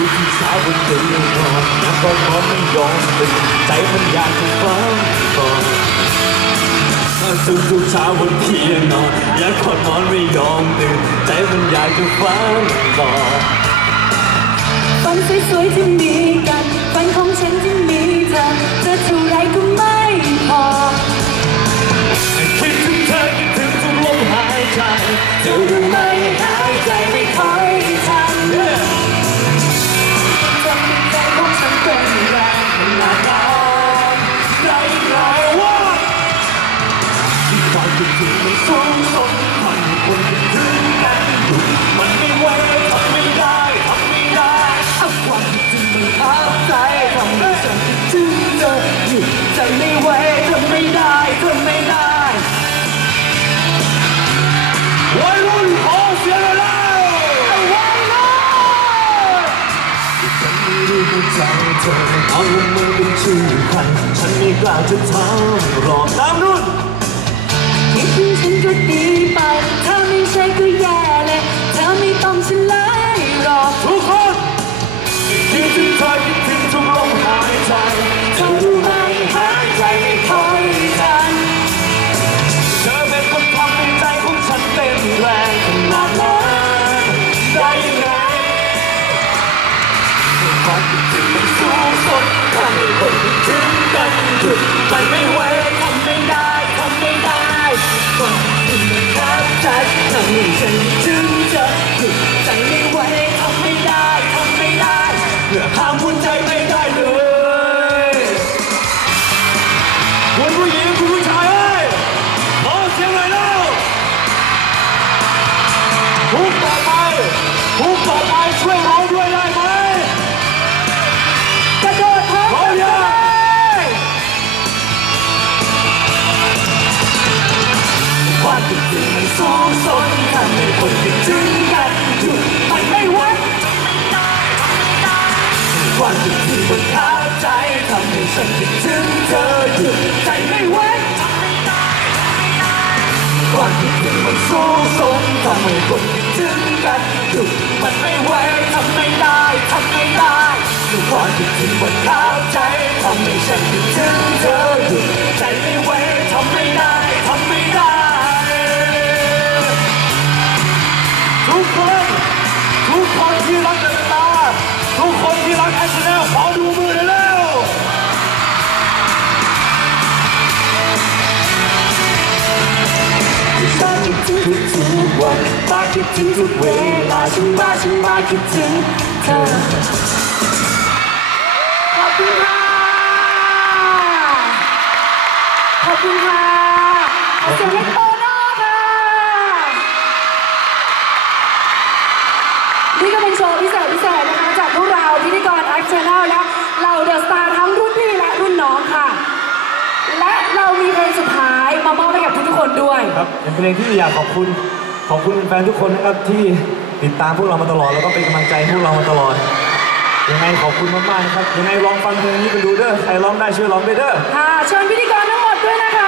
วันเดินนอนแล้วก็นอนไม่ยอมตื่นใจมันอยากจะฟังก่อนทุกทุกเช้าวันที่นอนยังคนนอนไม่ยอมตื่นใจมันอยากจะฟังก่อนฝันสวยๆที่มีกันฝันของฉันที่มีเธอจะเท่าไรก็ไม่พอคิดถึงเธอคิดถึงทุกลมหายใจเธอรู้ ความคิดถึงมันสูงส่งมันคนคิดถึงกันอยู่มันไม่ไหวทำไม่ได้ทำไม่ได้เอาความคิงมันทับใจทำให้ฉันคิดถึงเธอหยุดใจไม่ไหวทำไม่ได้ทำไม่ได้วัยรุ่นขอเสียงหน่อยแล้วเอาไว้เลยฉันไม่รู้ว่าใจเธอเอามือเป็นชื่อใครฉันไม่กล้าจะถามรอตามรุ่น ก็ดีไปถ้าไม่ใช่ก็แย่เลยเธอไม่ต้องเฉลยหรอกทุกคนคิดถึงเธอคิดถึงทุกลมหายใจเธอรู้ไหมหายใจไม่ค่อยทันเธอเป็นคนทำให้ใจของฉันเต้นแรงขนาดนั้นได้ยังไงความคิดถึงมันสูงสุดทำให้คนคิดถึงกันหยุดมันไม่ไหว ทุกต่อไปช่วยร้องด้วยได้ไหมกระโดดพร้อมร้องกันเลยังยความคิดถึงมันสูงส่งทำให้คนคิดถึงกันหยุดมันไม่ไหวความคิดถึงมันท้าใจทำให้ฉันคิดถึงเธอหยุด ไม่ได้ความคิดถึงมันท้าใจทำให้ฉันคิดถึงเธอหยุดใจไม่ไหวทำไม่ได้ทำไม่ได้ทุกคนทุกคนที่รักกันตาทุกคนที่รักแอชแนลขอดูมือหน่อยเร็วคิดถึง วันมาคิดถึงทุกเวลาฉันมาฉันมาคิดถึงเธอขอบคุณค่ะขอบคุณค่ะขอเสียงให้โตโน่ค่ะนี่ก็เป็นโชว์พิเศษพิเศษนะคะจากพวกเราพิธีกรแอคชั่นแนลและเหล่าเดอะสตาร์ทั้งรุ่นพี่และรุ่นน้องค่ะ และเรามีเพลงสุดท้ายมามอบให้กับทุกๆคนด้วย ครับเป็นเพลงที่อยากขอบคุณ ขอบคุณแฟนทุกคนนะครับที่ติดตามพวกเรามาตลอดแล้วก็เป็นกำลังใจพวกเรามาตลอด ยังไงขอบคุณมากๆนะครับยังไงลองฟังเพลงนี้กันดูเด้อใครร้องได้ช่วยร้องไปเด้อ ค่ะเชิญพิธีกรทั้งหมดด้วยนะคะ